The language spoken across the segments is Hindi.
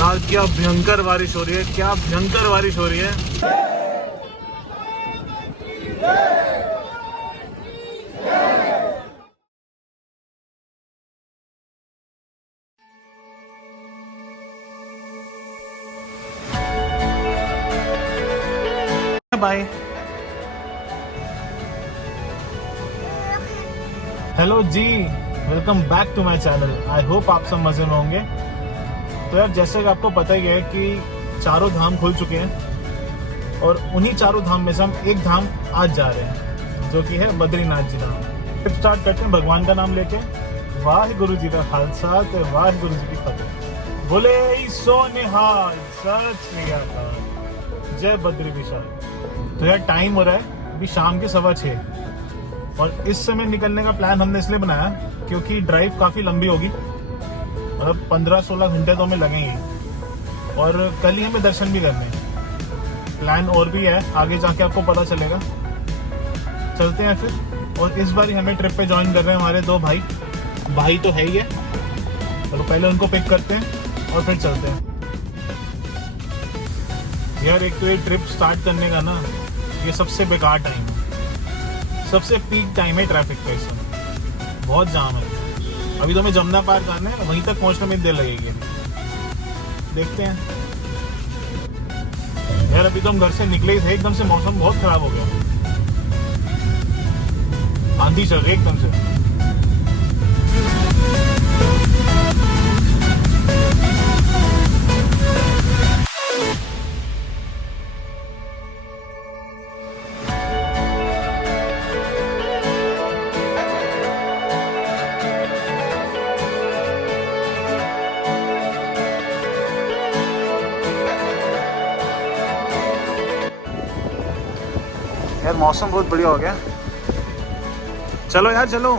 यार क्या भयंकर बारिश हो रही है, क्या भयंकर बारिश हो रही है। Bye. Hello ji, welcome back to my channel. I hope आप सब मजे में होंगे। तो यार जैसे कि आपको पता ही है कि चारों धाम खुल चुके हैं और उन्हीं चारों धाम में से हम एक धाम आज जा रहे हैं जो कि है बद्रीनाथ जी धाम। ट्रिप स्टार्ट करते हैं भगवान का नाम लेके। वाहिगुरु जी का खालसा तो वाहिगुरु जी की फतेह। बोले सो निहाल, सत श्री अकाल, जय बद्री विशाल। तो यार टाइम हो रहा है अभी शाम के 6:15 और इस समय निकलने का प्लान हमने इसलिए बनाया क्योंकि ड्राइव काफी लंबी होगी, मतलब 15-16 घंटे तो हमें लगेंगे और कल ही हमें दर्शन भी करने हैं। प्लान और भी है, आगे जाके आपको पता चलेगा। चलते हैं फिर। और इस बार हमें ट्रिप पे ज्वाइन कर रहे हैं हमारे 2 भाई तो है ही है। तो पहले उनको पिक करते हैं और फिर चलते हैं। यार एक तो ये ट्रिप स्टार्ट करने का ना ये सबसे बेकार टाइम है, सबसे पीक टाइम है ट्रैफिक का। इस समय बहुत जाम है। अभी तो हमें जमुना पार करना है, वहीं तक पहुंचने में देर लगेगी। देखते हैं यार। अभी तो हम घर से निकले ही थे, एकदम से मौसम बहुत खराब हो गया, आंधी चल रही एकदम से। यार मौसम बहुत बढ़िया हो गया। चलो यार चलो।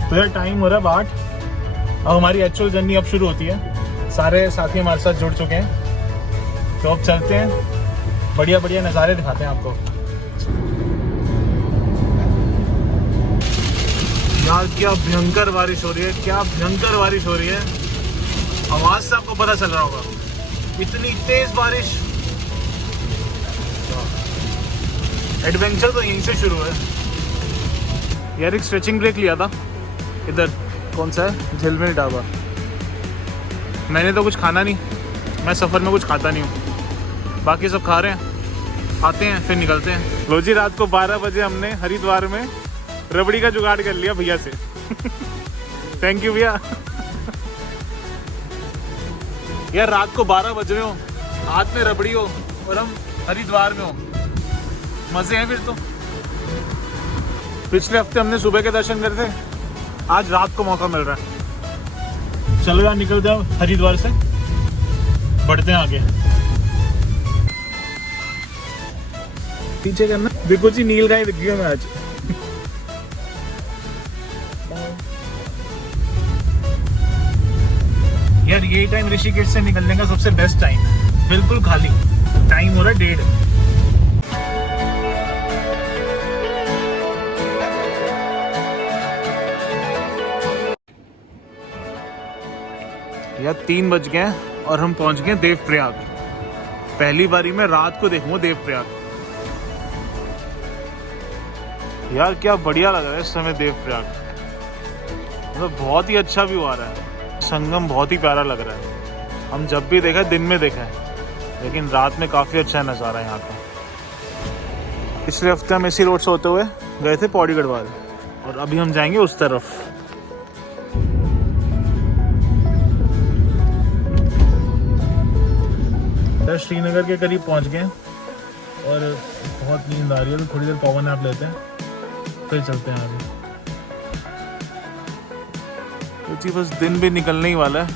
तो यार टाइम हो रहा है 8। अब हमारी एक्चुअल जर्नी अब शुरू होती है। सारे साथी हमारे साथ जुड़ चुके हैं, तो अब चलते हैं। बढ़िया बढ़िया नज़ारे दिखाते हैं आपको। यार क्या भयंकर बारिश हो रही है, क्या भयंकर बारिश हो रही है। आवाज से आपको पता चल रहा होगा, इतनी तेज बारिश। एडवेंचर तो यहीं से शुरू है। यार एक स्ट्रेचिंग ब्रेक लिया था इधर, कौन सा है, झिलमिल ढाबा। मैंने तो कुछ खाना नहीं, मैं सफ़र में कुछ खाता नहीं हूँ, बाकी सब खा रहे हैं। आते हैं फिर निकलते हैं। लो जी, रात को 12 बजे हमने हरिद्वार में रबड़ी का जुगाड़ कर लिया भैया से। थैंक यू भैया। यार रात को 12 बज रहे हो, हाथ में रबड़ी हो और हम हरिद्वार में हो, मजे हैं फिर तो। पिछले हफ्ते हमने सुबह के दर्शन करे थे, आज रात को मौका मिल रहा है। चलो यार निकल जाओ हरिद्वार से, बढ़ते हैं आगे। पीछे करना। देखो जी नील गाय दिख गई मैं आज। यार ये टाइम ऋषिकेश से निकलने का सबसे बेस्ट टाइम है, बिल्कुल खाली। टाइम हो रहा है 1:30। यार 3 बज गए और हम पहुंच गए देवप्रयाग। पहली बारी में रात को देखूंगा देवप्रयाग। यार क्या बढ़िया लग रहा है इस समय देवप्रयाग, मतलब बहुत ही अच्छा व्यू आ रहा है। संगम बहुत ही प्यारा लग रहा है। हम जब भी देखा दिन में देखा है, लेकिन रात में काफ़ी अच्छा नज़ारा है यहाँ का। पिछले हफ्ते हम इसी रोड से होते हुए गए थे पौड़ी गढ़वाल और अभी हम जाएंगे उस तरफ। श्रीनगर के करीब पहुंच गए और बहुत नींद आ रही है, तो थोड़ी देर पावर नैप लेते हैं फिर चलते हैं आगे। तो जी बस दिन भी निकलने ही वाला है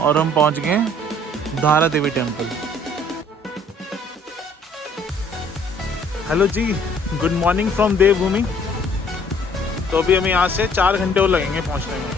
और हम पहुंच गए Dhara Devi temple. Hello ji, good morning from Devbhoomi. तो अभी हमें यहाँ से 4 घंटे और लगेंगे पहुंचने में।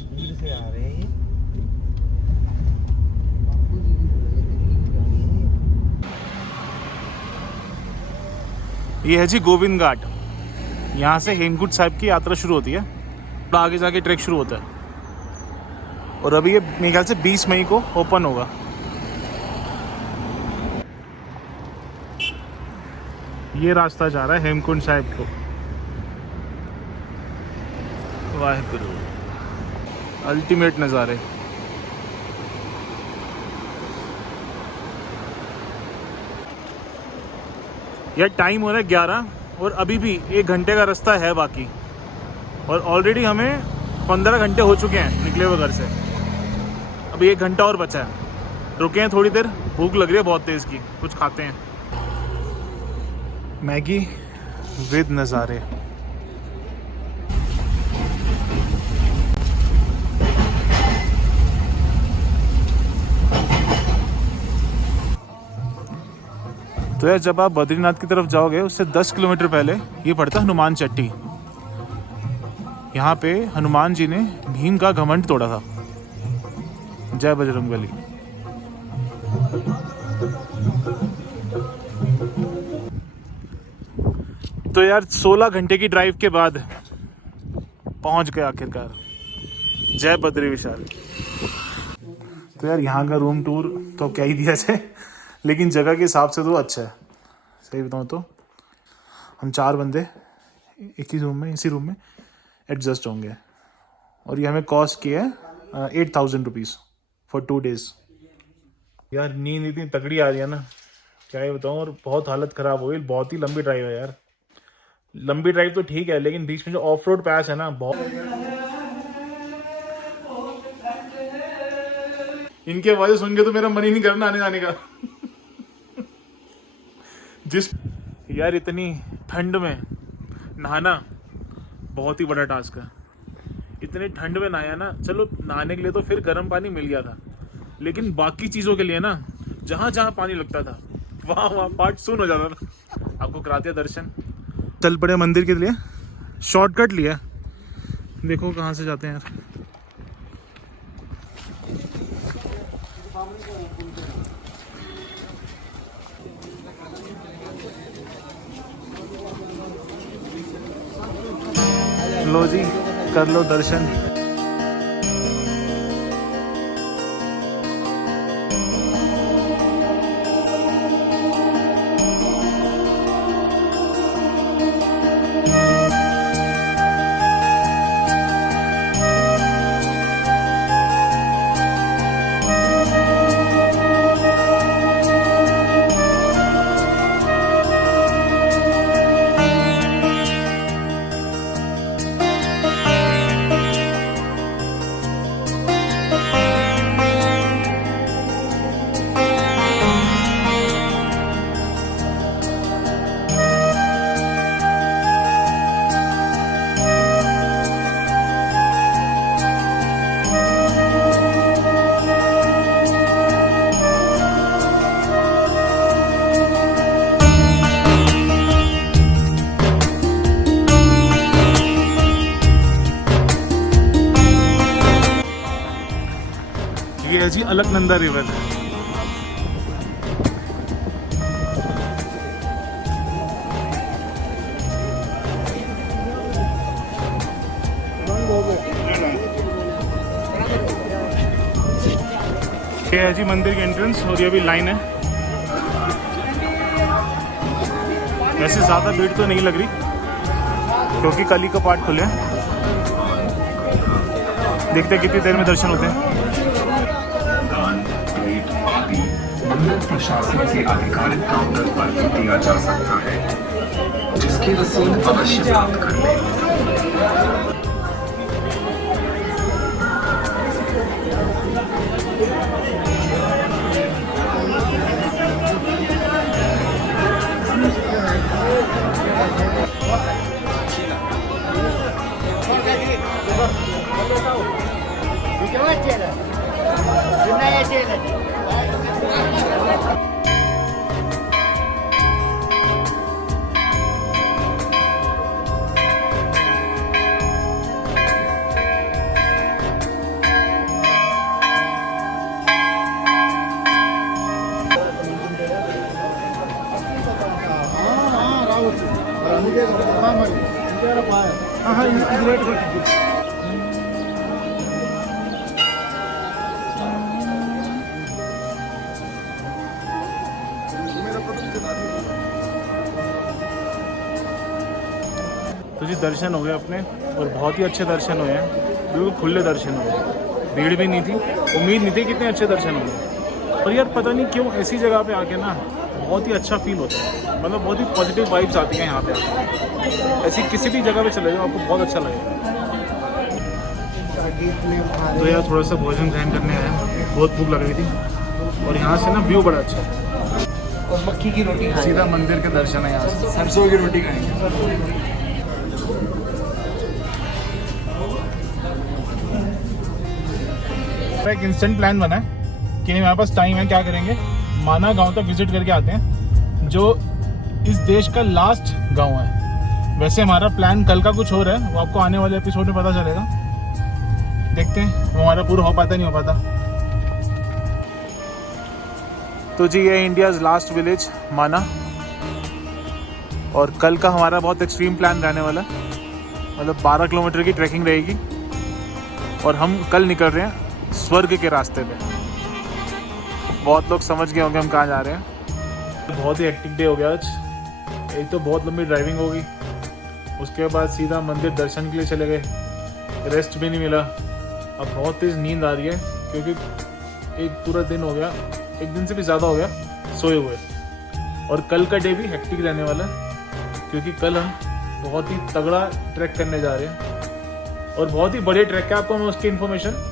स्पीड से आ रहे हैं ये। ये है जी गोविंद घाट। यहाँ से हेमकुंड साहिब की यात्रा शुरू होती है, आगे जाके ट्रैक शुरू होता है। और अभी ये मेरे ख्याल से 20 मई को ओपन होगा। ये रास्ता जा रहा है हेमकुंड साहिब को। वाहेगुरु, अल्टीमेट नज़ारे। यार टाइम हो रहा है 11 और अभी भी 1 घंटे का रास्ता है बाकी, और ऑलरेडी हमें 15 घंटे हो चुके हैं निकले हुए घर से। अभी 1 घंटा और बचा है। रुके हैं थोड़ी देर, भूख लग रही है बहुत तेज़ की, कुछ खाते हैं। मैगी विद नज़ारे। तो यार जब आप बद्रीनाथ की तरफ जाओगे उससे 10 किलोमीटर पहले ये पड़ता है हनुमान चट्टी। यहाँ पे हनुमान जी ने भीम का घमंड तोड़ा था। जय बजरंगबली। तो यार 16 घंटे की ड्राइव के बाद पहुंच गए आखिरकार। जय बद्री विशाल। तो यार यहाँ का रूम टूर तो क्या ही दिया जाए, लेकिन जगह के हिसाब से तो अच्छा है। सही बताऊँ तो हम 4 बंदे एक ही रूम में, इसी रूम में एडजस्ट होंगे, और ये हमें कॉस्ट किया है 8,000 रुपीज़ फॉर 2 डेज। यार नींद इतनी तगड़ी आ रही है ना, क्या ही बताऊँ, और बहुत हालत ख़राब हो गई। बहुत ही लंबी ड्राइव है यार। लंबी ड्राइव तो ठीक है, लेकिन बीच में जो ऑफ रोड पैस है ना, बहुत। इनके आवाज़ें सुन के तो मेरा मन ही नहीं करना आने जाने का। जिस यार इतनी ठंड में नहाना बहुत ही बड़ा टास्क है। इतनी ठंड में नहाया ना, चलो नहाने के लिए तो फिर गर्म पानी मिल गया था, लेकिन बाकी चीज़ों के लिए ना, जहाँ जहाँ पानी लगता था वहाँ पार्ट सुन हो जाता था। आपको कराते हैं दर्शन। चल पड़े मंदिर के लिए, शॉर्टकट लिया। देखो कहाँ से जाते हैं यार। लो जी, कर लो दर्शन। ये है जी अलकनंदा रिवर। ये है जी मंदिर की एंट्रेंस, और ये भी लाइन है। वैसे ज़्यादा भीड़ तो नहीं लग रही क्योंकि कल ही का पार्ट खुले हैं। देखते हैं कितनी देर में दर्शन होते हैं। मंदिर प्रशासन के आधिकारिक काउंटर पर भी दिया जा सकता है, जिसकी रसीद अवश्य प्राप्त कर लें। यहाँ इग्रेट कर दीजिए। तो जी दर्शन हो गए अपने, और बहुत ही अच्छे दर्शन हुए हैं, बिल्कुल खुले दर्शन हुए। भीड़ भी नहीं थी, उम्मीद नहीं थी कितने अच्छे दर्शन होंगे। और यार पता नहीं क्यों ऐसी जगह पे आके ना बहुत ही अच्छा फील होता है, मतलब बहुत ही पॉजिटिव वाइब्स आती हैं यहाँ पे आके। ऐसी किसी भी जगह पे चले जाओ आपको बहुत अच्छा लगेगा। तो यार थोड़ा सा भोजन ग्रहण करने आया, बहुत भूख लग रही थी, और यहाँ से ना व्यू बड़ा अच्छा है। और मक्की की रोटी खाएंगे, सीधा मंदिर के दर्शन है यहाँ से। सरसों की रोटी खाएंगे। एक इंस्टेंट प्लान बना है कि हमारे पास टाइम है, क्या करेंगे, माना गांव तक विजिट करके आते हैं, जो इस देश का लास्ट गांव है। वैसे हमारा प्लान कल का कुछ हो रहा है, वो आपको आने वाले एपिसोड में पता चलेगा। देखते हैं वो हमारा पूरा हो पाता नहीं हो पाता। तो जी ये इंडियाज़ लास्ट विलेज माना, और कल का हमारा बहुत एक्सट्रीम प्लान रहने वाला है, मतलब 12 किलोमीटर की ट्रैकिंग रहेगी, और हम कल निकल रहे हैं स्वर्ग के रास्ते पे। बहुत लोग समझ गए होंगे हम कहाँ जा रहे हैं। बहुत ही हेक्टिक डे हो गया आज। एक तो बहुत लंबी ड्राइविंग हो गई, उसके बाद सीधा मंदिर दर्शन के लिए चले गए, रेस्ट भी नहीं मिला। अब बहुत तेज़ नींद आ रही है, क्योंकि एक पूरा दिन हो गया, एक दिन से भी ज़्यादा हो गया सोए हुए। और कल का डे भी हेक्टिक रहने वाला है, क्योंकि कल हम बहुत ही तगड़ा ट्रैक करने जा रहे हैं, और बहुत ही बड़े ट्रैक है। आपको मैं उसकी इन्फॉर्मेशन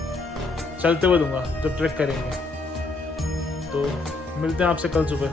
चलते हुए दूंगा जब ट्रैक करेंगे। तो मिलते हैं आपसे कल सुबह।